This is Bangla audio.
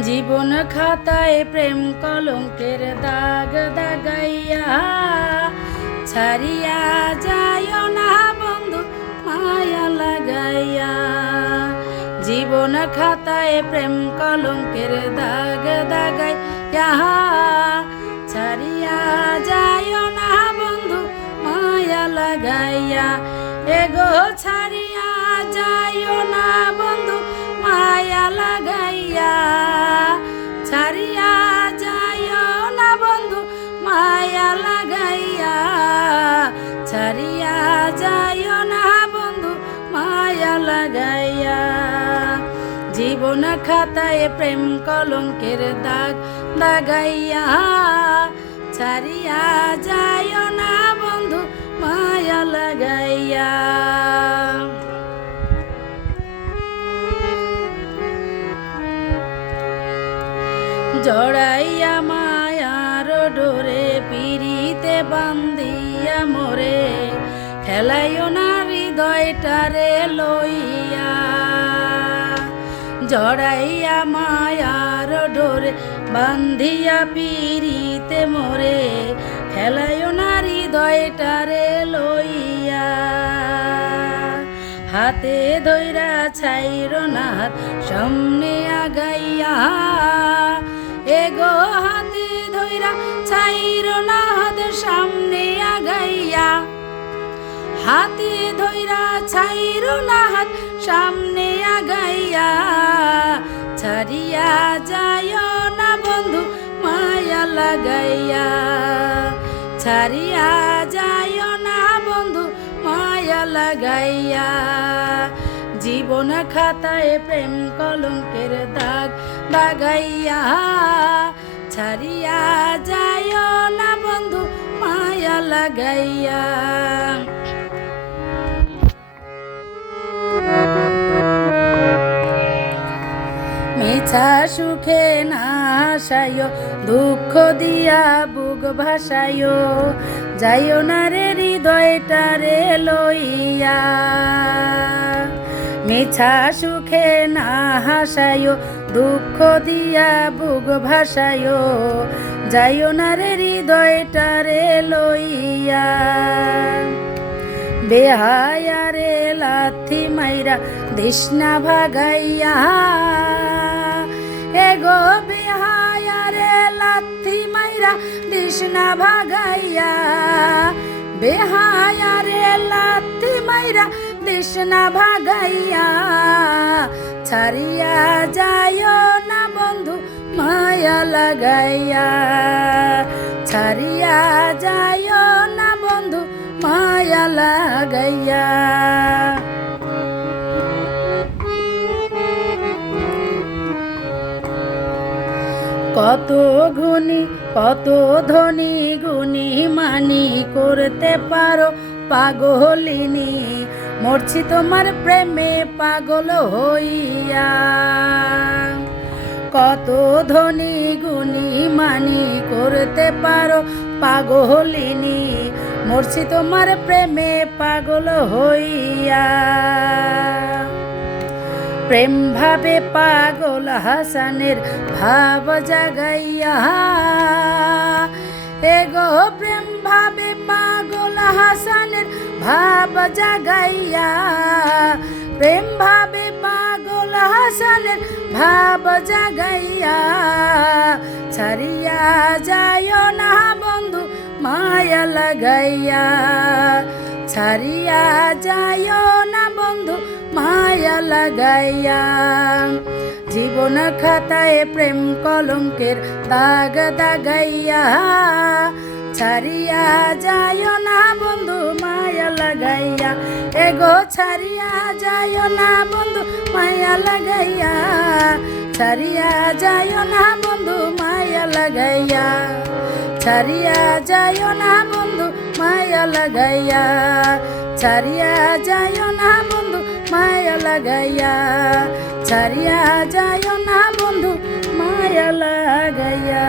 জীবন খাতায় প্রেম কলঙ্কের দাগ দাগাইয়া ছাড়িয়া যায় না বন্ধু মায়া লাগাইয়া। জীবন খাতায় প্রেম কলঙ্কের দাগ দাগাইয়া ছাড়িয়া যায় না বন্ধু মায়া লাগাইয়া। এগো ছাড়িয়া যায় না বন্ধু মায়া লাগাইয়া, ছাড়িয়া যায় না বন্ধু মায়া লাগাইয়া, ছাড়িয়া যায় না বন্ধু মায়া লাগাইয়া। জীবন খাতায় প্রেম কলঙ্কের দাগ দাগাইয়া ছাড়িয়া যায় না বন্ধু মায়া লাগাইয়া। জড়াইয়া মায়ার ডোরে পিরিতে বান্ধিয়া মোরে খেলাইও না হৃদয়টারে লইয়া। জড়াইয়া মায়ার ডোরে বান্ধিয়া পিরিতে মোরে খেলাইও না হৃদয়টারে লইয়া। হাতে ধইরা ছাইর না হাত সামনে আগাইয়া, এগো হাতে ধইরা ছাইর না হাত সামনে আগাইয়া। হাতে ধইরা ছাইর না হাত সামনে আগাইয়া, ছাড়িয়া যায় না বন্ধু মায়া লাগাইয়া, ছাড়িয়া যায় না বন্ধু মায়া লাগাইয়া। জীবন খাতায় প্রেম কলঙ্কের দাগ দাগাইয়া ছাড়িয়া যায় না বন্ধু মায়া লাগাইয়া। মিছা সুখে না হাসাইও, দুঃখ দিয়া বুক ভাসাইও, যাইও না রে হৃদয়টারে লইয়া। মিছা সুখে না হাসাইও, দুঃখ দিয়া বুক ভাসাইও, যাইও না রে হৃদয়টারে লইয়া। বেহায়ারে লাথি মাইরা দিশনা ভাগাইয়া, এগো বেহায়ারে লাথি মাইরা দিশনা ভাগাইয়া। বেহায়ারে লাথি মাইরা দিশনা ভাগাইয়া, ছাড়িয়া যায় না বন্ধু মায়া লাগাইয়া, ছাড়িয়া যায় না বন্ধু মায়া লাগাইয়া। কত গুণী কত ধনী গুণী মানি করতে পারো পাগলিনী, মরছি তোমার প্রেমে পাগল হইয়া। কত ধনী গুণী মানি করতে পারো পাগলিনী, মরছি তোমার প্রেমে পাগল হইয়া। প্রেম ভাবে পাগল হাসানের ভাব জাগাইয়া, এগো প্রেম ভাবে পাগল হাসানের ভাব জাগাইয়া। প্রেম ভাবে পাগল হাসানের ভাব জাগাইয়া, ছাড়িয়া যায় না বন্ধু মায়া লাগাইয়া, ছাড়িয়া যায় না বন্ধু মায়া লাগাইয়া। জীবন খাতায় প্রেম কলঙ্কের দাগ দাগাইয়া ছাড়িয়া যায় না বন্ধু মায়া লাগাইয়া। এগো ছাড়িয়া যায় না বন্ধু মায়া লাগাইয়া, ছাড়িয়া যায় না বন্ধু মায়া লাগাইয়া, ছাড়িয়া যায় না বন্ধু মায়া লাগাইয়া, ছাড়িয়া যায় না বন্ধু মায়া লাগাইয়া, ছাড়িয়া যায় না বন্ধু মায়া লাগাইয়া।